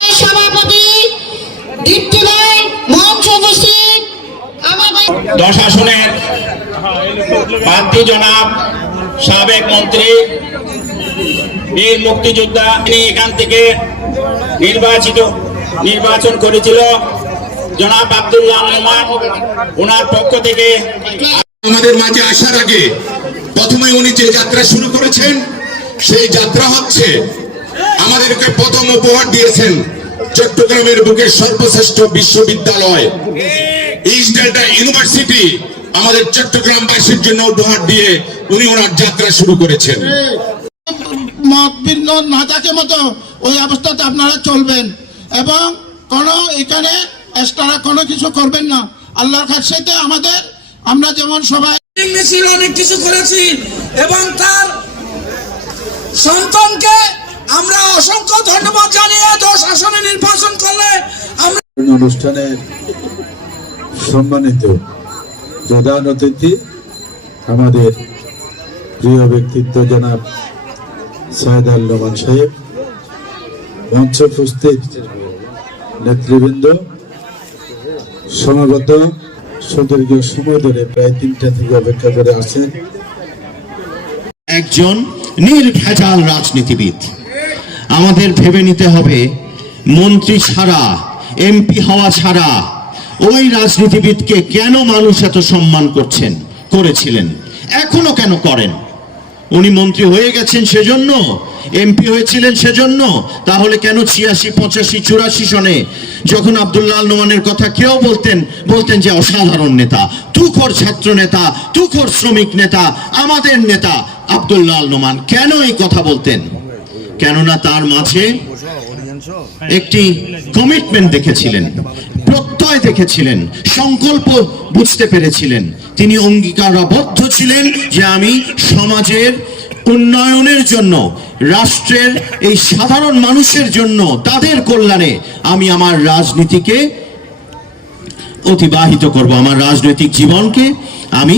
সভাপতি দীপ্তি ভাই মঞ্চ উপস্থিত দশ আসনের প্রার্থী জনাব সাবেক মন্ত্রী বীর মুক্তিযোদ্ধা তিনি এখান থেকে নির্বাচিত নির্বাচন করেছিল। জনাব আব্দুল্লাহ রহমান ওনার পক্ষ থেকে আমাদের মাঝে আসার আগে প্রথমে উনি যে যাত্রা শুরু করেছেন সেই যাত্রা হচ্ছে আমাদেরকে প্রথম উপহার দিয়েছেন চট্টগ্রামের বুকে সর্বশ্রেষ্ঠ বিশ্ববিদ্যালয়। ইস্ট ডেল্টা ইউনিভার্সিটি আমাদের চট্টগ্রামবাসীর জন্য উপহার দিয়ে উনি ওনার যাত্রা শুরু করেছেন। মত ভিন্ন না থাকে মতো ওই অবস্থাতে আপনারা চলবেন এবং কোনো এখানে এক্সট্রা কোনো কিছু করবেন না। আল্লাহর কাছে আমাদের আমরা যেমন সবাই মিছিল অনেক কিছু করেছি এবং তার সন্তানকে আমরা অসংখ্য ধন্যবাদ জানিয়ে দশ আসনে নির্বাচন করলে আমরা অনুষ্ঠানের সম্মানিত প্রধান অতিথি, আমাদের প্রিয় ব্যক্তিত্ব জনাব সৈয়দ আল রহমান সাহেব, মঞ্চ উপস্থিত নেতৃবৃন্দ, সমাগত সুদীর্ঘ সময় ধরে প্রায় তিনটা থেকে অপেক্ষা করে আছেন। একজন নির্ভেজাল রাজনীতিবিদ। আমাদের ভেবে নিতে হবে, মন্ত্রী ছাড়া, এমপি হওয়া ছাড়া ওই রাজনীতিবিদকে কেন মানুষ এত সম্মান করছেন, করেছিলেন, এখনও কেন করেন? উনি মন্ত্রী হয়ে গেছেন সেজন্য, এমপি হয়েছিলেন সেজন্য, তাহলে কেন ছিয়াশি, পঁচাশি, চুরাশি সনে যখন আব্দুল্লাহ নোমানের কথা কেউ বলতেন বলতেন যে অসাধারণ নেতা তুখর ছাত্র নেতা তুখর শ্রমিক নেতা, আমাদের নেতা আব্দুল্লাহ আল নোমান, কেন এই কথা বলতেন? কেননা তার মাঝে একটি কমিটমেন্ট দেখেছিলেন, প্রত্যয় দেখেছিলেন, সংকল্প বুঝতে পেরেছিলেন। তিনি অঙ্গীকারাবদ্ধ ছিলেন যে আমি সমাজের উন্নয়নের জন্য, রাষ্ট্রের এই সাধারণ মানুষের জন্য, তাদের কল্যাণে আমি আমার রাজনীতিকে অতিবাহিত করব, আমার রাজনৈতিক জীবনকে আমি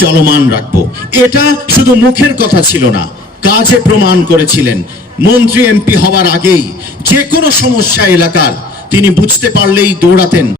চলমান রাখব। এটা শুধু মুখের কথা ছিল না, কাজে প্রমাণ করেছিলেন মন্ত্রী এমপি হওয়ার আগেই। যে কোনো সমস্যা এলাকার, তিনি বুঝতে পারলেই দৌড়াতেন।